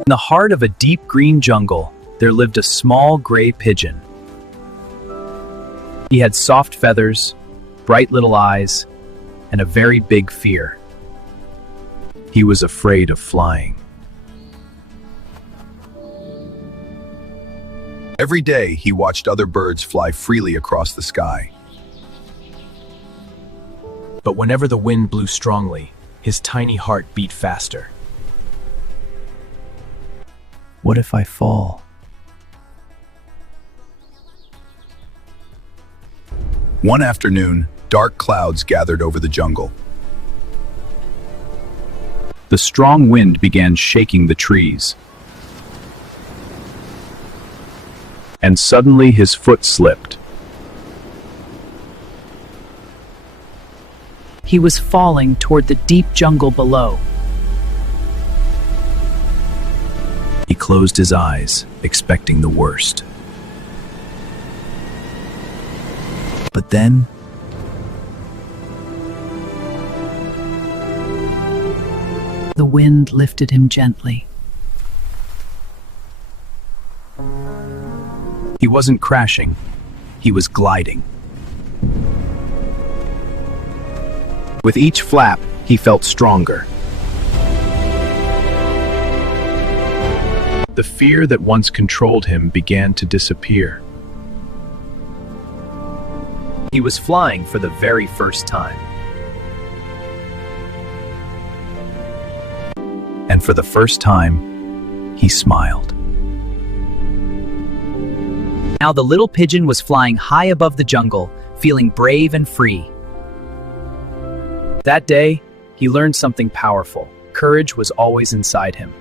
In the heart of a deep green jungle, there lived a small gray pigeon. He had soft feathers, bright little eyes, and a very big fear. He was afraid of flying. Every day, he watched other birds fly freely across the sky. But whenever the wind blew strongly, his tiny heart beat faster. What if I fall? One afternoon, dark clouds gathered over the jungle. The strong wind began shaking the trees. And suddenly his foot slipped. He was falling toward the deep jungle below. He closed his eyes, expecting the worst. But then, the wind lifted him gently. he wasn't crashing, he was gliding. With each flap, he felt stronger. The fear that once controlled him began to disappear. He was flying for the very first time. And for the first time, he smiled. Now the little pigeon was flying high above the jungle, feeling brave and free. That day, he learned something powerful. Courage was always inside him.